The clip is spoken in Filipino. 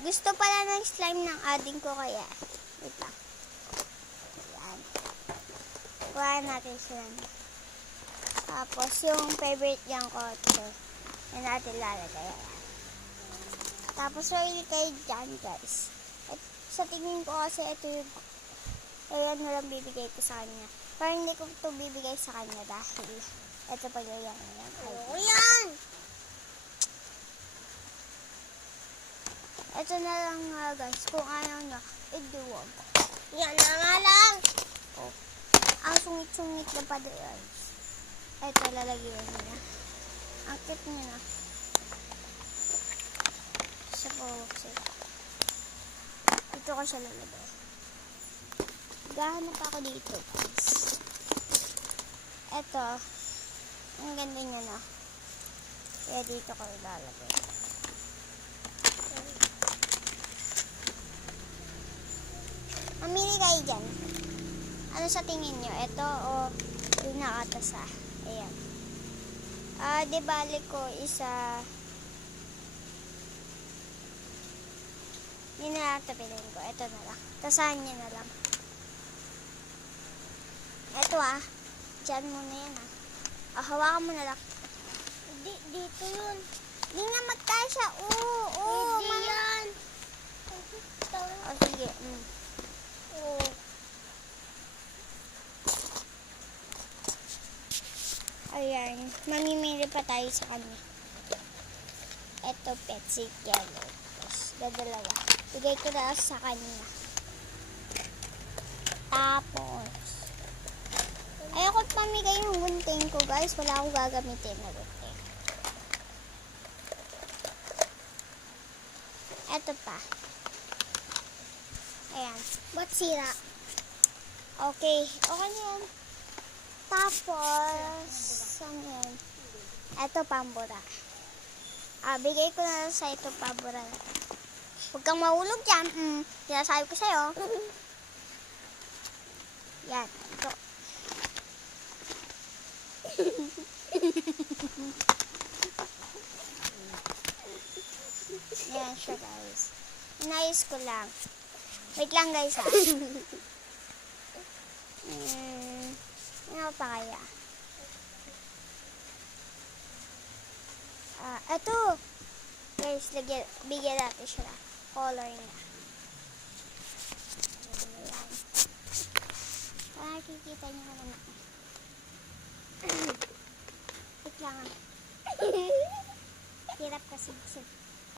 Gusto pala ng slime ng ading ko kaya. Wait lang. Ayan. Kuha natin slime. Tapos yung favorite niyang kotse. Yan natin lalagay. Ayan. Tapos really kayo dyan guys. At sa tingin ko kasi ito yung ayan na lang bibigay ko sa kanya. Pero hindi ko ito bibigay sa kanya dahil ito pa yan. Ayan! Ito na lang guys. Kung ayaw nyo, iduwag. Yan na nga lang! Oh. Ang sungit-sungit na pa doon. Ito lalagyan niya. Ang cute niya na. Sa box. Dito ko siya lalagay. Gahanap ako dito guys. Ito. Ang ganda niya na. Kaya dito ko ilalagay. Mamili kayo dyan. Ano sa tingin nyo? Ito o yung nakatasa? Ayan. Di bali ko isa. Hindi na lang tapilin ko. Ito na lang. Tasahan niya na lang. Ito Diyan muna yan hawakan mo na lang. Dito yun. Hindi nga magkasya. Oo. Hindi yan. Sige. Oo. Ayan. Mamimili pa tayo sa kanya. Ito, Pepsi Yellow. Dadalawa. Bigay ko na sa kanya. Tapos, ayoko pamigay yung gunting ko, guys. Wala akong gagamitin na gunting. Ito pa. Ayan. Ba't sira? Okay. Okay na yan. Tapos, saan yan? Ito, pambura. Bigay ko na sa ito, pambura. Huwag kang mahulog dyan. Sinasabi ko sa'yo. Yan. Ito. Yan siya guys. Inayos ko lang. Wait lang guys ano pa kaya? Ito. Guys, bigyan natin siya na. Color niya. Ayan. Nakikita niyo naman. Wait lang Hirap kasi.